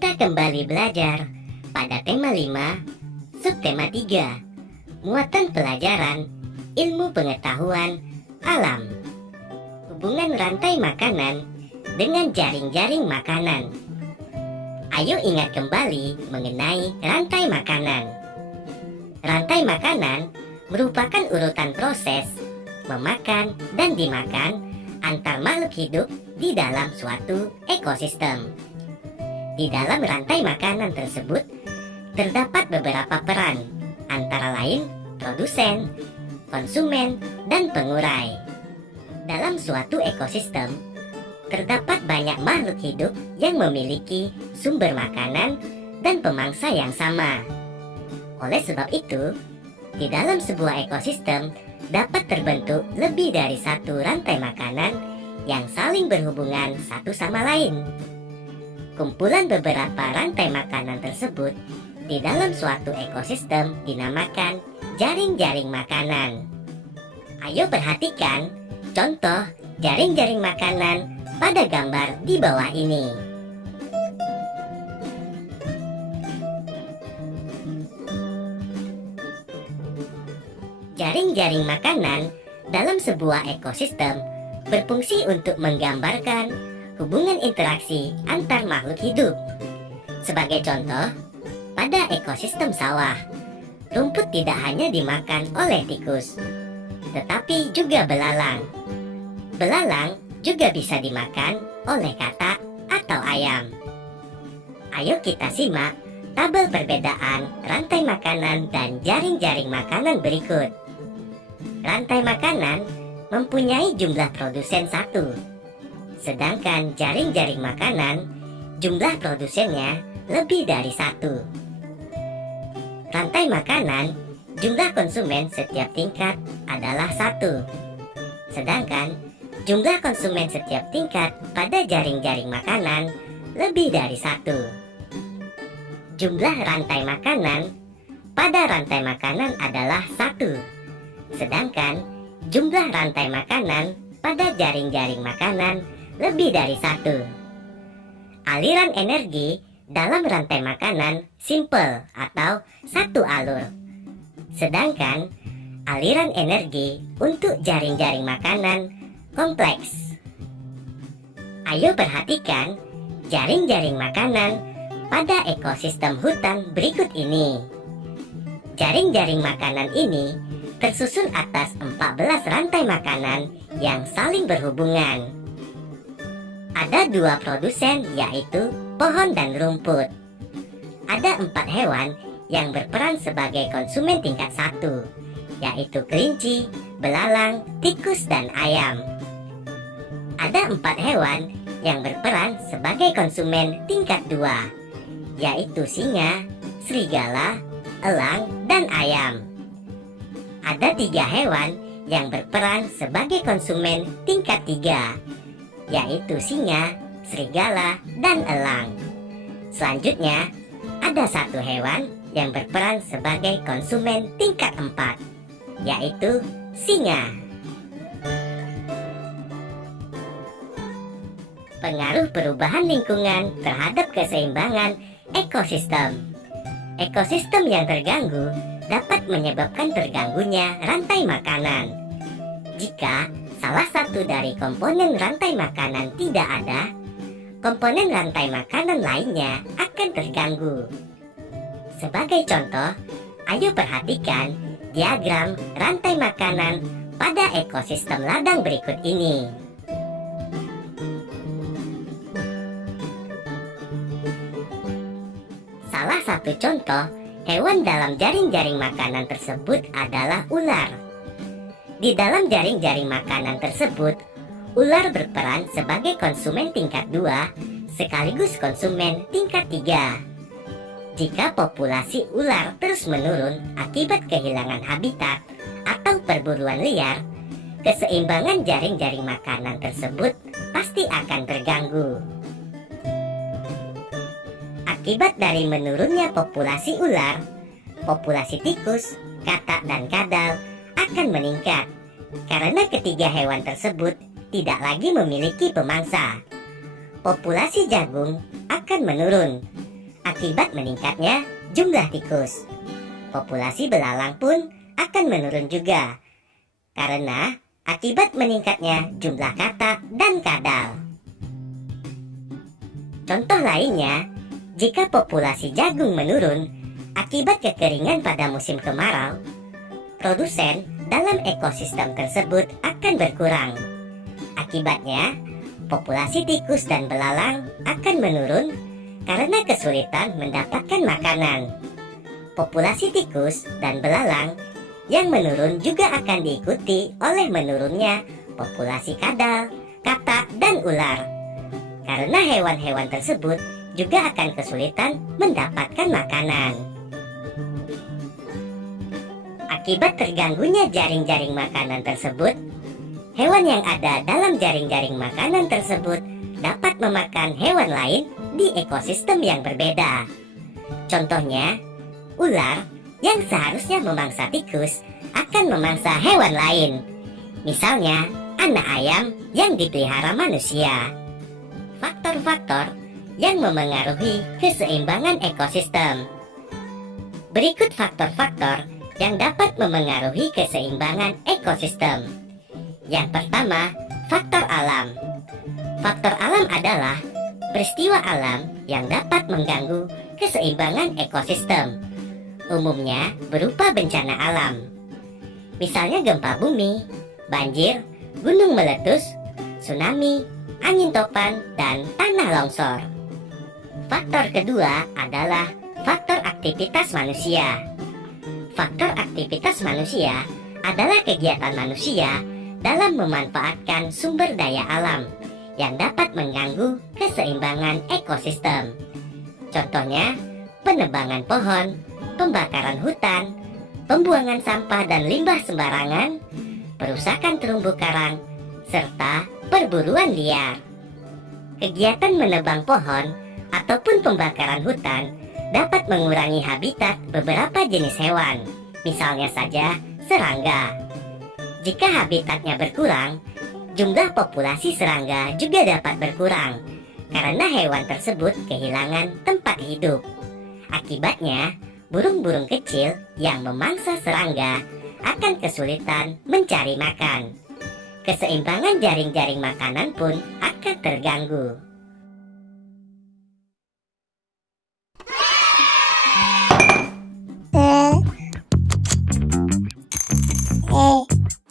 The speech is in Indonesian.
Kita kembali belajar pada tema 5, subtema 3, muatan pelajaran, ilmu pengetahuan, alam. Hubungan rantai makanan dengan jaring-jaring makanan. Ayo ingat kembali mengenai rantai makanan. Rantai makanan merupakan urutan proses memakan dan dimakan antar makhluk hidup di dalam suatu ekosistem. Di dalam rantai makanan tersebut terdapat beberapa peran, antara lain produsen, konsumen, dan pengurai. Dalam suatu ekosistem, terdapat banyak makhluk hidup yang memiliki sumber makanan dan pemangsa yang sama. Oleh sebab itu, di dalam sebuah ekosistem dapat terbentuk lebih dari satu rantai makanan yang saling berhubungan satu sama lain. Kumpulan beberapa rantai makanan tersebut di dalam suatu ekosistem dinamakan jaring-jaring makanan. Ayo perhatikan contoh jaring-jaring makanan pada gambar di bawah ini. Jaring-jaring makanan dalam sebuah ekosistem berfungsi untuk menggambarkan hubungan interaksi antar makhluk hidup. Sebagai contoh, pada ekosistem sawah, rumput tidak hanya dimakan oleh tikus, tetapi juga belalang. Belalang juga bisa dimakan oleh katak atau ayam. Ayo kita simak tabel perbedaan rantai makanan dan jaring-jaring makanan berikut. Rantai makanan mempunyai jumlah produsen 1, sedangkan jaring-jaring makanan jumlah produsennya lebih dari 1. Rantai makanan jumlah konsumen setiap tingkat adalah 1, sedangkan jumlah konsumen setiap tingkat pada jaring-jaring makanan lebih dari 1. Jumlah rantai makanan pada rantai makanan adalah 1, sedangkan jumlah rantai makanan pada jaring-jaring makanan lebih dari 1. Aliran energi dalam rantai makanan simple atau satu alur, sedangkan aliran energi untuk jaring-jaring makanan kompleks. Ayo perhatikan jaring-jaring makanan pada ekosistem hutan berikut ini. Jaring-jaring makanan ini tersusun atas 14 rantai makanan yang saling berhubungan. Ada 2 produsen, yaitu pohon dan rumput. Ada 4 hewan yang berperan sebagai konsumen tingkat 1, yaitu kelinci, belalang, tikus, dan ayam. Ada 4 hewan yang berperan sebagai konsumen tingkat 2, yaitu singa, serigala, elang, dan ayam. Ada 3 hewan yang berperan sebagai konsumen tingkat 3, yaitu singa, serigala, dan elang. Selanjutnya, ada 1 hewan yang berperan sebagai konsumen tingkat 4, yaitu singa. Pengaruh perubahan lingkungan terhadap keseimbangan ekosistem. Ekosistem yang terganggu dapat menyebabkan terganggunya rantai makanan. Jika salah satu dari komponen rantai makanan tidak ada, komponen rantai makanan lainnya akan terganggu. Sebagai contoh, ayo perhatikan diagram rantai makanan pada ekosistem ladang berikut ini. Salah satu contoh hewan dalam jaring-jaring makanan tersebut adalah ular. Di dalam jaring-jaring makanan tersebut, ular berperan sebagai konsumen tingkat 2 sekaligus konsumen tingkat 3. Jika populasi ular terus menurun akibat kehilangan habitat atau perburuan liar, keseimbangan jaring-jaring makanan tersebut pasti akan terganggu. Akibat dari menurunnya populasi ular, populasi tikus, katak, dan kadal akan meningkat karena ketiga hewan tersebut tidak lagi memiliki pemangsa. Populasi jagung akan menurun akibat meningkatnya jumlah tikus. Populasi belalang pun akan menurun juga, karena akibat meningkatnya jumlah katak dan kadal. Contoh lainnya, jika populasi jagung menurun akibat kekeringan pada musim kemarau, produsen dalam ekosistem tersebut akan berkurang. Akibatnya, populasi tikus dan belalang akan menurun karena kesulitan mendapatkan makanan. Populasi tikus dan belalang yang menurun juga akan diikuti oleh menurunnya populasi kadal, katak, dan ular. Karena hewan-hewan tersebut juga akan kesulitan mendapatkan makanan. Akibat terganggunya jaring-jaring makanan tersebut, hewan yang ada dalam jaring-jaring makanan tersebut dapat memakan hewan lain di ekosistem yang berbeda. Contohnya, ular yang seharusnya memangsa tikus akan memangsa hewan lain. Misalnya, anak ayam yang dipelihara manusia. Faktor-faktor yang memengaruhi keseimbangan ekosistem. Berikut faktor-faktor yang dapat memengaruhi keseimbangan ekosistem. Yang pertama, faktor alam. Faktor alam adalah peristiwa alam yang dapat mengganggu keseimbangan ekosistem. Umumnya berupa bencana alam. Misalnya gempa bumi, banjir, gunung meletus, tsunami, angin topan, dan tanah longsor. Faktor kedua adalah faktor aktivitas manusia. Faktor aktivitas manusia adalah kegiatan manusia dalam memanfaatkan sumber daya alam yang dapat mengganggu keseimbangan ekosistem. Contohnya, penebangan pohon, pembakaran hutan, pembuangan sampah dan limbah sembarangan, perusakan terumbu karang, serta perburuan liar. Kegiatan menebang pohon ataupun pembakaran hutan dapat mengurangi habitat beberapa jenis hewan, misalnya saja serangga. Jika habitatnya berkurang, jumlah populasi serangga juga dapat berkurang karena hewan tersebut kehilangan tempat hidup. Akibatnya, burung-burung kecil yang memangsa serangga akan kesulitan mencari makan. Keseimbangan jaring-jaring makanan pun akan terganggu.